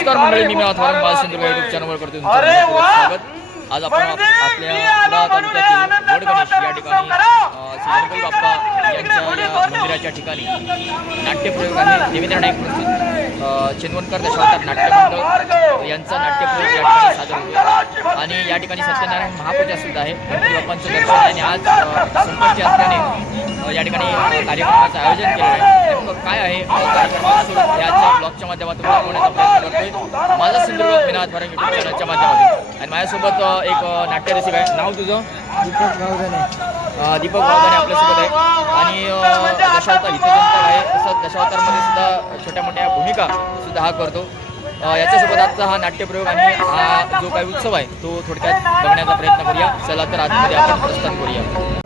नमस्कार मंडळी, मी अथर्व बालसिंधुदुर्ग यूट्यूब चॅनलवर करतो तुमचं स्वागत. आज आपण आपल्या कुडाळ तालुक्यातील वडगणेश या ठिकाणी श्री गणपती बाप्पा यांच्या या मंदिराच्या ठिकाणी नाट्यप्रयोग आहे. देवेंद्र नाईक प्रस्तुत चिंतवणकर दशावतार नाट्यमंडळ यांचा नाट्यप्रयोग या ठिकाणी सादर होतो आणि या ठिकाणी सत्यनारायण महापूजा सुद्धा आहे. गणपती बाप्पांचं दर्शन आणि आज संकष्टी असल्याने या ठिकाणी कार्यक्रमाचं आयोजन केलं आहे. नेमकं काय आहे कार्यक्रमाचं याच्या ब्लॉगच्या माध्यमातून दाखवण्याचा प्रयत्न करतोय. माझा सिंधुदुर्ग मी अथर्व यूट्यूब चॅनलच्या माध्यमातून आणि माझ्यासोबत एक नाट्य रसिक आहे. नाव तुझं? दीपक गावदाने. दीपक गावदाने आपल्यासोबत आहे आणि दशावतार हितचिंतक आहे. तसंच दशावतारमध्ये सुद्धा छोट्या मोठ्या भूमिका सुद्धा हा करतो. याच्यासोबत आजचा हा नाट्यप्रयोग आणि हा जो काही उत्सव आहे तो थोडक्यात बघण्याचा प्रयत्न करूया. चला तर आतमध्ये आपण प्रस्थान करूया.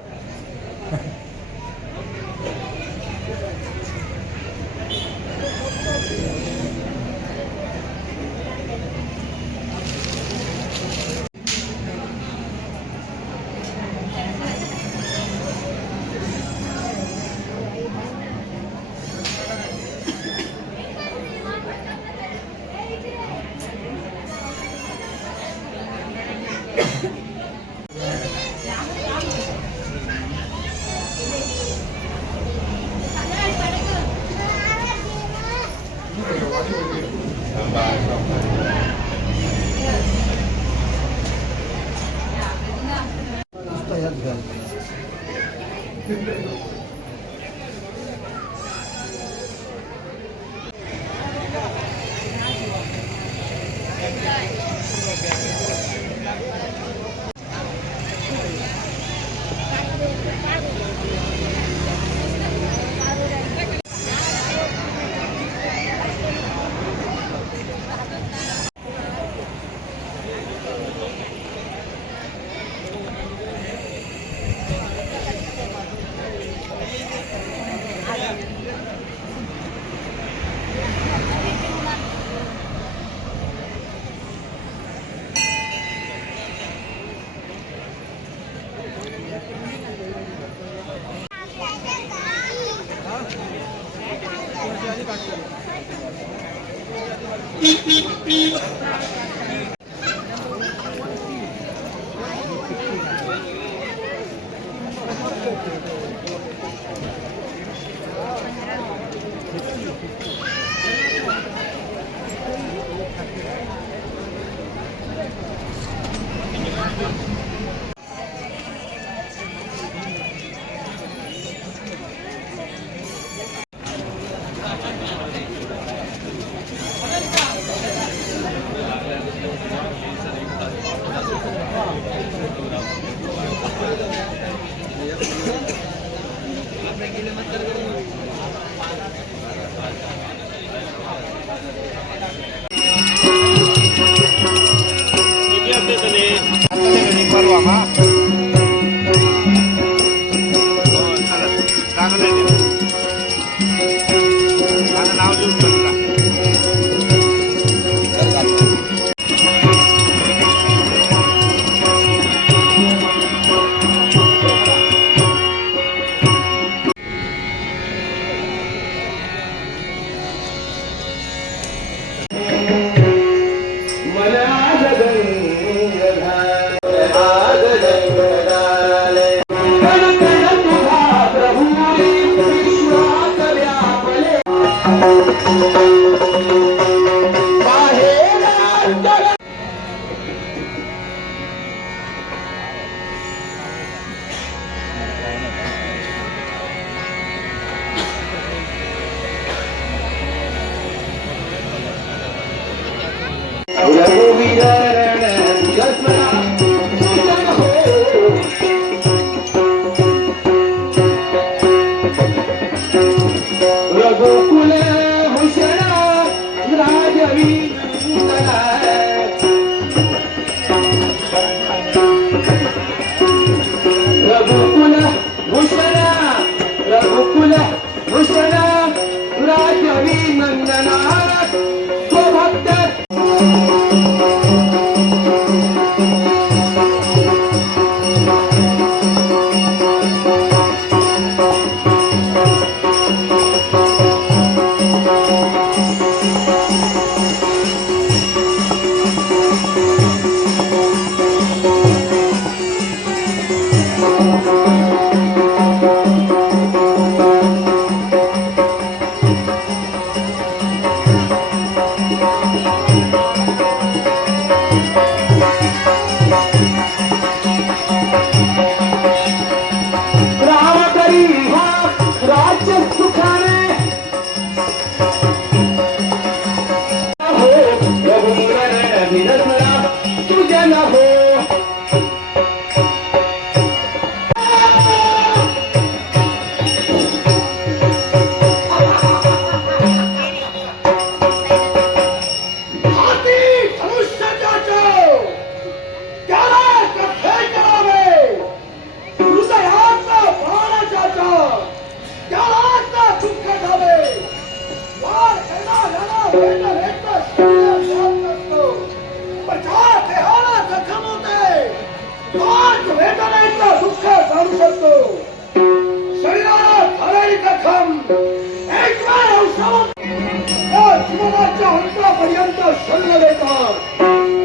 आतापर्यंत शल्य देतात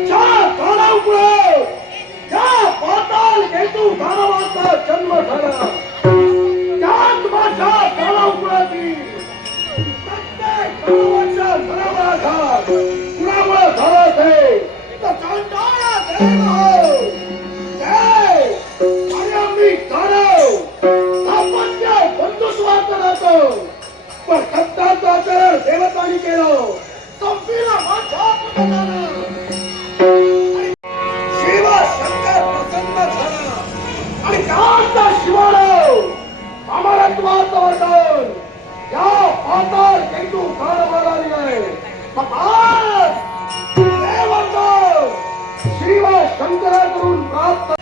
ज्या काळामुळे या पाताल केतू दानवाचा जन्म झाला त्याच माझ्या काळामुळे प्रत्येक काळाच्या घराघरात कुणामुळे झालं ते तर चांडाळा देव आणि आम्ही जाणव दाम्पत्य बंधुत्वाचं राहतो पण सत्ताचं आचरण देवतांनी केलं संपीला माझ्या पुतण्यानं शिव शंकर प्रसन्न झाला आणि त्याचा शिवाराव अमरत्वाचं वर्णन या पाताळ केतू कारभाराने आहे हे वर्णन शिव शंकराकडून प्राप्त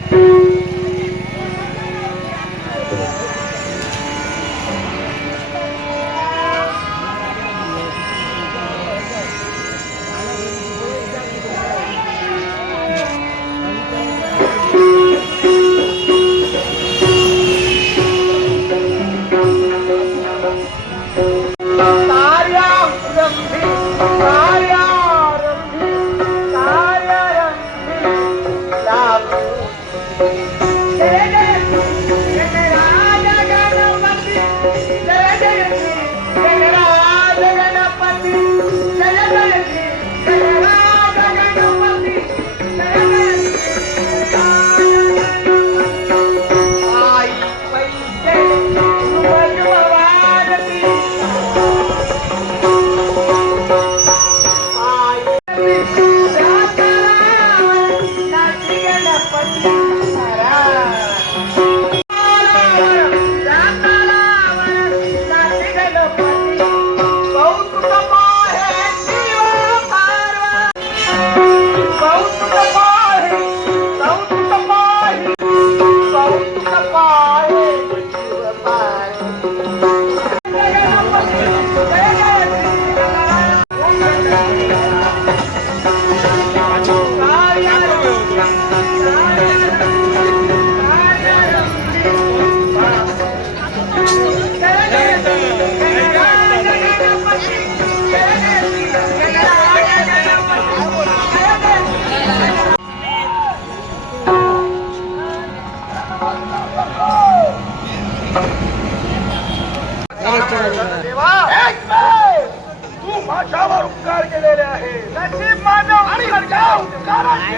तू माझ्यावर उपकार केलेले आहे नशीब माझं आणि उपकाराचे